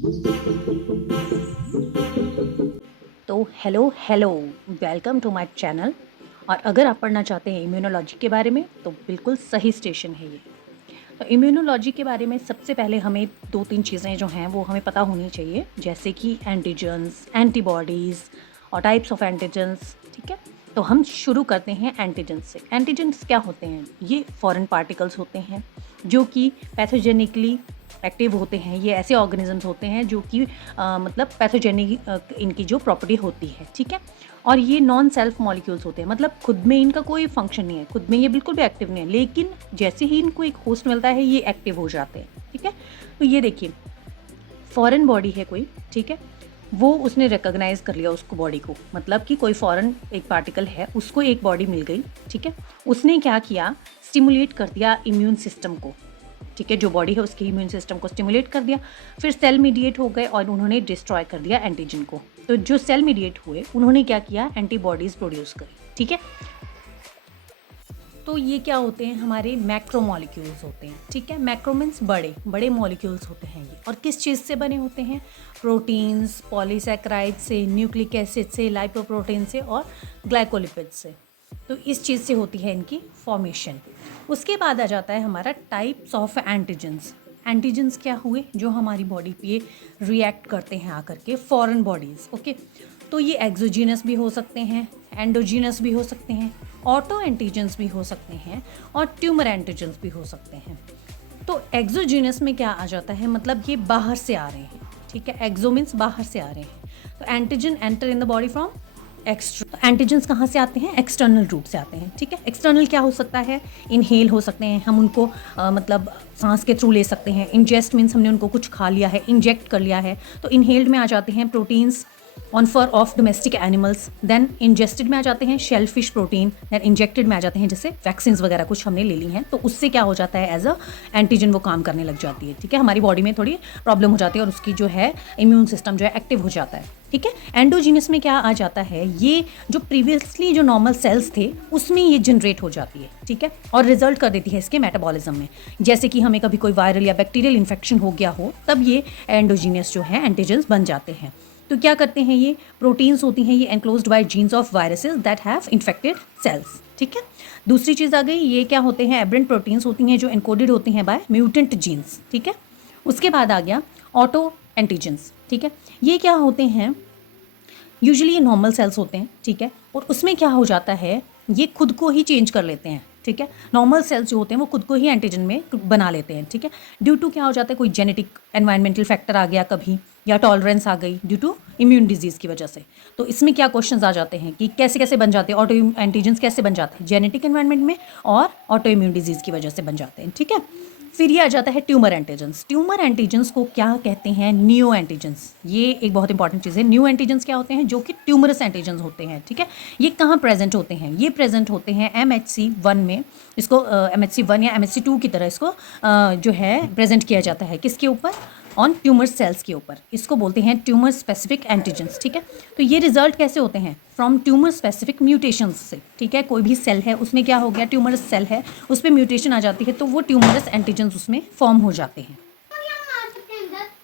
तो hello hello, welcome to my channel. और अगर आप पढ़ना चाहते हैं इम्यूनोलॉजी के बारे में तो बिल्कुल सही स्टेशन है ये। तो इम्यूनोलॉजी के बारे में सबसे पहले हमें दो तीन चीज़ें जो हैं वो हमें पता होनी चाहिए, जैसे कि एंटीजन्स, एंटीबॉडीज़ और टाइप्स ऑफ एंटीजन्स। ठीक है, तो हम शुरू करते हैं एंटीजन्स से। एंटीजन्स क्या होते हैं? ये फॉरेन पार्टिकल्स होते हैं जो कि पैथोजेनिकली एक्टिव होते हैं। ये ऐसे ऑर्गेनिजम्स होते हैं जो कि मतलब पैथोजेनिक इनकी जो प्रॉपर्टी होती है। ठीक है, और ये नॉन सेल्फ मॉलिक्यूल्स होते हैं, मतलब खुद में इनका कोई फंक्शन नहीं है, खुद में ये बिल्कुल भी एक्टिव नहीं है, लेकिन जैसे ही इनको एक होस्ट मिलता है ये एक्टिव हो जाते हैं। ठीक है, तो ये देखिए फॉरेन बॉडी है कोई, ठीक है, वो उसने रिकॉग्नाइज कर लिया उसको बॉडी को, मतलब कि कोई फॉरेन एक पार्टिकल है, उसको एक बॉडी मिल गई। ठीक है, उसने क्या किया, स्टिमुलेट कर दिया इम्यून सिस्टम को। ठीक है, जो बॉडी है उसके इम्यून सिस्टम को स्टिमुलेट कर दिया, फिर सेल मीडिएट हो गए और उन्होंने डिस्ट्रॉय कर दिया एंटीजन को। तो जो सेल मीडिएट हुए उन्होंने क्या किया, एंटीबॉडीज प्रोड्यूस करी। ठीक है, तो ये क्या होते हैं, हमारे मैक्रो मॉलिक्यूल्स होते हैं। ठीक है, मैक्रो मीन्स बड़े बड़े मॉलिक्यूल्स होते हैं ये। और किस चीज़ से बने होते हैं? प्रोटीन्स, पॉलीसैकेराइड से, न्यूक्लिक एसिड से, लाइपोप्रोटीन से और ग्लाइकोलिपिड से। तो इस चीज़ से होती है इनकी फॉर्मेशन। उसके बाद आ जाता है हमारा टाइप्स ऑफ एंटीजन्स। एंटीजन्स क्या हुए, जो हमारी बॉडी पे रिएक्ट करते हैं आकर के, फॉरेन बॉडीज़। ओके, तो ये एक्सोजीनस भी हो सकते हैं, एंडोजीनस भी हो सकते हैं, ऑटो एंटीजन्स भी हो सकते हैं और ट्यूमर एंटीजन्स भी हो सकते हैं। तो एक्सोजीनस में क्या आ जाता है, मतलब ये बाहर से आ रहे हैं। ठीक है, एक्सो मीन्स बाहर से आ रहे हैं। तो antigen enter in the body from extra. Antigens कहाँ से आते हैं? एक्सटर्नल रूप से आते हैं। ठीक है, एक्सटर्नल क्या हो सकता है? इनहेल हो सकते हैं, हम उनको मतलब सांस के थ्रू ले सकते हैं। इंजेस्ट मीन्स हमने उनको कुछ खा लिया है, इंजेक्ट कर लिया है, तो इनहेल्ड में आ जाते हैं proteins on fur of domestic animals. Then ingested में आ जाते हैं शेलफिश प्रोटीन। देन इंजेक्टेड में आ जाते हैं जैसे वैक्सीन वगैरह कुछ हमने ले ली हैं, तो उससे क्या हो जाता है, एज अ एंटीजन वो काम करने लग जाती है। ठीक है, हमारी बॉडी में थोड़ी प्रॉब्लम हो जाती है और उसकी जो है इम्यून सिस्टम जो है एक्टिव हो जाता है। ठीक है, एंडोजीनस में क्या आ जाता है, ये जो प्रीवियसली जो नॉर्मल सेल्स थे उसमें ये जनरेट हो जाती है। ठीक है, और रिजल्ट कर देती है इसके मेटाबॉलिज्म में। जैसे कि हमें कभी कोई वायरल या बैक्टीरियल इन्फेक्शन हो गया हो, तब ये एंडोजीनस जो है एंटीजन्स बन जाते हैं। तो क्या करते हैं, ये प्रोटीन्स होती हैं, ये enclosed bye jeans of viruses that have infected cells. ठीक है, दूसरी चीज़ आ गई, ये क्या होते हैं, एब्रेंट प्रोटीन्स होती हैं जो एनकोडेड होती हैं बाय म्यूटेंट जीन्स। ठीक है, उसके बाद आ गया ऑटो एंटीजन्स। ठीक है, ये क्या होते हैं, यूजुअली ये नॉर्मल सेल्स होते हैं। ठीक है, और उसमें क्या हो जाता है, ये खुद को ही चेंज कर लेते हैं। ठीक है, नॉर्मल सेल्स जो होते हैं वो खुद को ही एंटीजन में बना लेते हैं। ठीक है, ड्यू टू क्या हो जाता है, कोई जेनेटिक एनवायरमेंटल फैक्टर आ गया कभी, या टॉलरेंस आ गई ड्यू टू इम्यून डिजीज़ की वजह से। तो इसमें क्या क्वेश्चंस आ जाते हैं कि कैसे कैसे बन जाते हैं ऑटो एंटीजन्स, कैसे बन जाते हैं, जेनेटिक एनवायरमेंट में और ऑटो इम्यून डिजीज़ की वजह से बन जाते हैं। ठीक है, फिर ये आ जाता है ट्यूमर एंटीजन्स। ट्यूमर एंटीजन्स को क्या कहते हैं, न्यू एंटीजन्स। ये एक बहुत इंपॉर्टेंट चीज़ है। न्यू एंटीजन्स क्या होते हैं, जो कि ट्यूमरस एंटीजन्स होते हैं। ठीक है, ये कहाँ प्रेजेंट होते हैं, ये प्रेजेंट होते हैं MHC1 में। इसको MHC1 या MHC2 की तरह इसको जो है प्रेजेंट किया जाता है, किसके ऊपर, ऑन ट्यूमर सेल्स के ऊपर। इसको बोलते हैं ट्यूमर स्पेसिफिक एंटीजन्स। ठीक है, तो ये रिजल्ट कैसे होते हैं, फ्रॉम ट्यूमर स्पेसिफिक म्यूटेशंस से। ठीक है, कोई भी सेल है उसमें क्या हो गया, ट्यूमरस सेल है, उस पर म्यूटेशन आ जाती है, तो वो ट्यूमरस एंटीजन्स उसमें फॉर्म हो जाते हैं।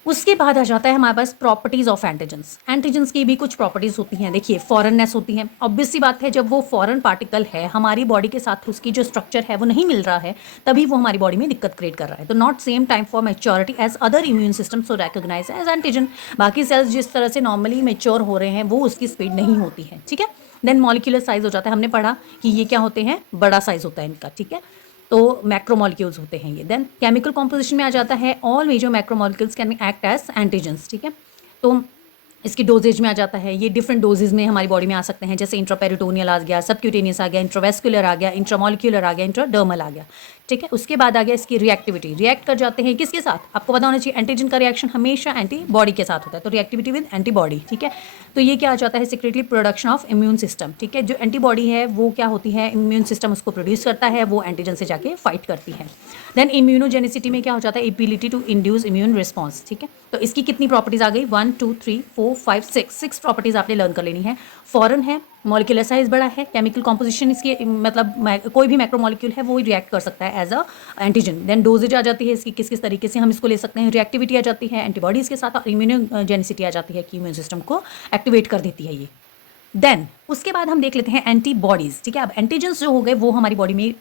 उसके बाद आ जाता है हमारे पास प्रॉपर्टीज़ ऑफ एंटीजन्स। एंटीजन्स की भी कुछ प्रॉपर्टीज़ होती हैं। देखिए, फॉरेननेस होती है, ऑब्वियस सी बात है, जब वो फॉरेन पार्टिकल है हमारी बॉडी के साथ, उसकी जो स्ट्रक्चर है वो नहीं मिल रहा है, तभी वो हमारी बॉडी में दिक्कत क्रिएट कर रहा है। तो not same time for maturity as other immune system so recognise as antigen. बाकी सेल्स जिस तरह से नॉर्मली मेच्योर हो रहे हैं वो उसकी स्पीड नहीं होती है। ठीक है, देन मॉलिक्यूलर साइज हो जाता है, हमने पढ़ा कि ये क्या होते हैं, बड़ा साइज होता है इनका। ठीक है, तो मैक्रोमोलिक्यूल्स होते हैं ये। देन केमिकल कॉम्पोजिशन में आ जाता है, all major macromolecules can act as antigens. ठीक है, तो इसकी डोजेज में आ जाता है, ये डिफरेंट डोजेज में हमारी बॉडी में आ सकते हैं, जैसे इंट्रापेरिटोनियल आ गया, सबक्यूटेनियस आ गया, इंट्रावेस्कुलर आ गया, इंट्रामोलिक्यूलर आ गया, इंट्राडर्मल आ गया। ठीक है, उसके बाद आ गया इसकी रिएक्टिविटी। रिएक्ट कर जाते हैं किसके साथ, आपको पता होना चाहिए, एंटीजन का रिएक्शन हमेशा एंटीबॉडी के साथ होता है, तो रिएक्टिविटी विद एंटीबॉडी। ठीक है, तो ये क्या आ जाता है, secretly production of immune system. ठीक है, जो एंटीबॉडी है वो क्या होती है, इम्यून सिस्टम उसको प्रोड्यूस करता है, वो एंटीजन से जाके फाइट करती है। देन इम्यूनोजेनिसिटी में क्या हो जाता है, ability to induce immune response. ठीक है, तो इसकी कितनी प्रॉपर्टीज आ गई, 1 2 3 4 5 6 प्रॉपर्टीज आपने लर्न कर लेनी है। फॉरेन है, मॉलिक्यूलर साइज बड़ा है, केमिकल कॉम्पोजिशन इसकी मतलब कोई भी मैक्रोमॉलिक्यूल है वो रिएक्ट कर सकता है as a antigen. Then doses आ जाती है इसकी, किस किस तरीके से हम इसको ले सकते हैं। रिएक्टिविटी आ जाती है एंटीबॉडीज़ के साथ, और इम्यूनोजेनिसिटी आ जाती है कि इम्यून सिस्टम को एक्टिवेट कर देती है ये। देन उसके बाद हम देख लेते हैं एंटीबॉडीज़, ठीक है। अब एंटीजन्स जो हो गए वो हमारी बॉडी में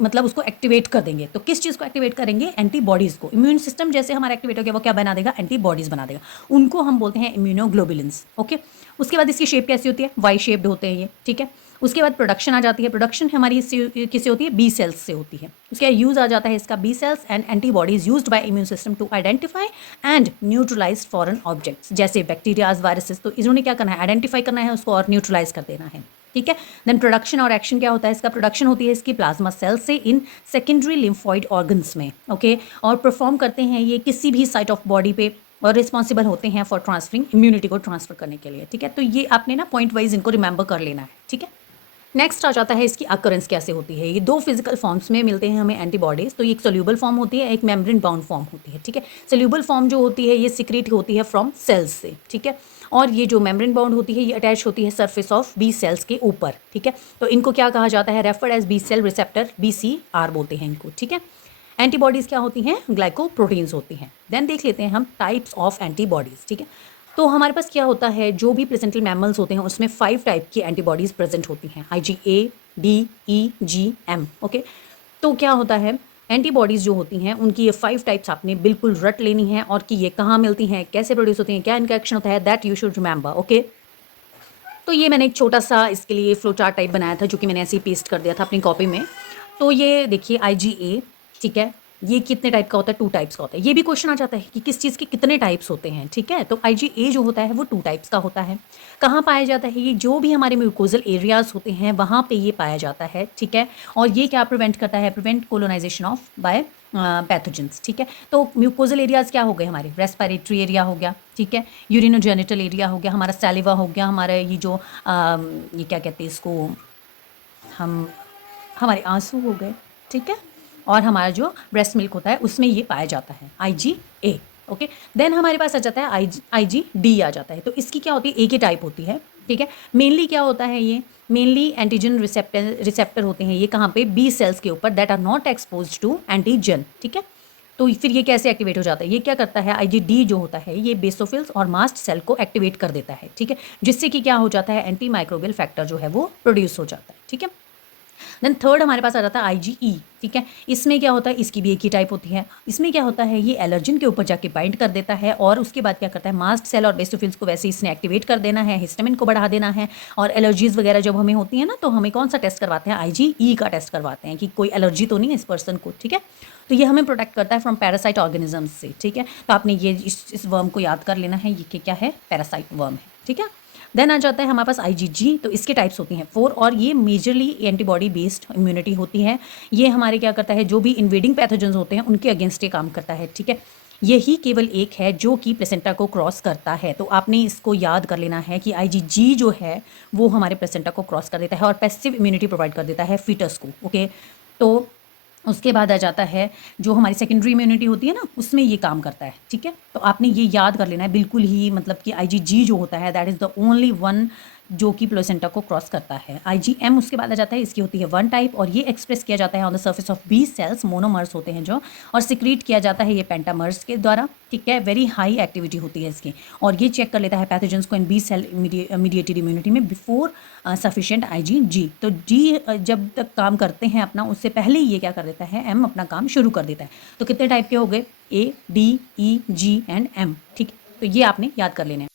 मतलब उसको एक्टिवेट कर देंगे। तो किस चीज़ को एक्टिवेट करेंगे? एंटीबॉडीज़ को। इम्यून सिस्टम जैसे हमारा एक्टिवेट हो गया वो क्या बना देगा? एंटीबॉडीज़ बना देगा। उनको हम बोलते हैं इम्यूनोग्लोबुलिन्स, ओके। उसके बाद इसकी शेप कैसी होती है? वाई शेप्ड होते हैं ये, ठीक है। उसके बाद प्रोडक्शन आ जाती है। प्रोडक्शन हमारी किससे होती है? बी सेल्स से होती है। उसके बाद यूज़ आ जाता है इसका B cells and antibodies used by immune system to identify and neutralise foreign objects, जैसे बैक्टीरियाज, वायरसेस। तो इन्होंने क्या करना है? आइडेंटिफाई करना है उसको और न्यूट्रलाइज कर देना है, ठीक है। देन प्रोडक्शन और एक्शन क्या होता है इसका? प्रोडक्शन होती है इसकी प्लाज्मा सेल से इन सेकेंडरी लिम्फॉइड ऑर्गन्स में, ओके। और परफॉर्म करते हैं ये किसी भी साइट ऑफ बॉडी पे, और रिस्पॉन्सिबल होते हैं फॉर ट्रांसफरिंग इम्यूनिटी को ट्रांसफर करने के लिए, ठीक है। तो ये आपने ना पॉइंट वाइज इनको रिमेंबर कर लेना है, ठीक है। नेक्स्ट आ जाता है इसकी अकरेंस कैसे होती है। ये दो फिजिकल फॉर्म्स में मिलते हैं हमें एंटीबॉडीज़। तो ये एक सोल्यूबल फॉर्म होती है, एक मेम्ब्रेन बाउंड फॉर्म होती है, ठीक है। सोल्यूबल फॉर्म जो होती है ये सिक्रेट होती है फ्रॉम सेल्स से, ठीक है। और ये जो मेम्ब्रेन बाउंड होती है ये अटैच होती है सरफेस ऑफ बी सेल्स के ऊपर, ठीक है। तो इनको क्या कहा जाता है? Referred as B cell receptor, BCR बोलते हैं इनको, ठीक है। एंटीबॉडीज़ क्या होती हैं? ग्लाइकोप्रोटीन्स होती हैं। देन देख लेते हैं हम टाइप्स ऑफ एंटीबॉडीज़, ठीक है। तो हमारे पास क्या होता है, जो भी प्लेसेंटल मैमल्स होते हैं उसमें 5 टाइप की एंटीबॉडीज़ प्रेजेंट होती हैं, IgA, D, E, G, M, okay. तो क्या होता है, एंटीबॉडीज़ जो होती हैं उनकी ये 5 टाइप्स आपने बिल्कुल रट लेनी है, और कि ये कहाँ मिलती हैं, कैसे प्रोड्यूस होती हैं, क्या इनका एक्शन होता है, that you should remember, okay. तो ये मैंने एक छोटा सा इसके लिए फ्लो चार्ट टाइप बनाया था, जो कि मैंने ऐसे ही पेस्ट कर दिया था अपनी कॉपी में। तो ये देखिए IgA, ठीक है, ये कितने टाइप का होता है? 2 टाइप्स का होता है। ये भी क्वेश्चन आ जाता है कि किस चीज़ के कितने टाइप्स होते हैं, ठीक है। तो IgA जो होता है वो 2 टाइप्स का होता है। कहाँ पाया जाता है? ये जो भी हमारे म्यूकोजल एरियाज होते हैं वहाँ पे ये पाया जाता है, ठीक है। और ये क्या प्रिवेंट करता है? Prevent colonisation of by pathogens, ठीक है। तो म्यूकोजल एरियाज क्या हो गए हमारे? रेस्पिरेटरी एरिया हो गया, ठीक है। यूरिनोजेनिटल एरिया हो गया, हमारा सैलिवा हो गया, हमारा ये जो ये क्या कहते हैं इसको, हम हमारे आंसू हो गए, ठीक है। और हमारा जो ब्रेस्ट मिल्क होता है उसमें ये पाया जाता है IgA, ओके। देन हमारे पास आ जाता है IgD आ जाता है। तो इसकी क्या होती है? एक ही टाइप होती है, ठीक है। मेनली क्या होता है ये? मेनली एंटीजन रिसेप्टर होते हैं ये कहाँ पे? बी सेल्स के ऊपर, that are not expose to antigen, ठीक है। तो फिर ये कैसे एक्टिवेट हो जाता है? ये क्या करता है? IgD जो होता है ये बेसोफिल्स और मास्ट सेल को एक्टिवेट कर देता है, ठीक है। जिससे कि क्या हो जाता है? एंटी माइक्रोबियल फैक्टर जो है वो प्रोड्यूस हो जाता है, ठीक है। देन थर्ड हमारे पास आ जाता है IgE, ठीक है। इसमें क्या होता है? इसकी भी एक ही टाइप होती है। इसमें क्या होता है? ये एलर्जिन के ऊपर जाके बाइंड कर देता है, और उसके बाद क्या करता है? मास्ट सेल और बेसोफिल्स को वैसे इसने एक्टिवेट कर देना है, हिस्टामिन को बढ़ा देना है। और एलर्जीज वगैरह जब हमें होती है ना, तो हमें कौन सा टेस्ट करवाते हैं? IgE का टेस्ट करवाते हैं कि कोई एलर्जी तो नहीं है इस पर्सन को, ठीक है। तो ये हमें प्रोटेक्ट करता है फ्रॉम पैरासाइट ऑर्गेनिजम्स से, ठीक है। तो आपने ये इस वर्म को याद कर लेना है, ये क्या है? पैरासाइट वर्म है, ठीक है। देन आ जाता है हमारे पास IgG। तो इसके टाइप्स होती हैं 4, और ये मेजरली एंटीबॉडी बेस्ड इम्यूनिटी होती है। ये हमारे क्या करता है? जो भी इन्वेडिंग पैथोजेंस होते हैं उनके अगेंस्ट ये काम करता है, ठीक है। यही केवल एक है जो कि प्लेसेंटा को क्रॉस करता है। तो आपने इसको याद कर लेना है कि IgG जो है वो हमारे प्लेसेंटा को क्रॉस कर देता है और पैसिव इम्यूनिटी प्रोवाइड कर देता है फीटस को, ओके। तो उसके बाद आ जाता है जो हमारी सेकेंडरी इम्यूनिटी होती है ना, उसमें ये काम करता है, ठीक है। तो आपने ये याद कर लेना है बिल्कुल ही, मतलब कि IgG जो होता है that is the only one जो कि प्लेसेंटा को क्रॉस करता है। IgM उसके बाद आ जाता है, इसकी होती है 1 टाइप, और ये एक्सप्रेस किया जाता है on the surface of B cells, monomers होते हैं जो, और सिक्रीट किया जाता है ये पेंटामर्स के द्वारा, ठीक है। वेरी हाई एक्टिविटी होती है इसकी, और ये चेक कर लेता है पैथोजेंस को in B cell mediated immunity में बिफोर सफिशिएंट IgG। तो G जब तक काम करते हैं अपना, उससे पहले ही ये क्या कर देता है? M अपना काम शुरू कर देता है। तो कितने टाइप के हो गए? A, D, E, G and M, ठीक है। तो ये आपने याद कर लेना है।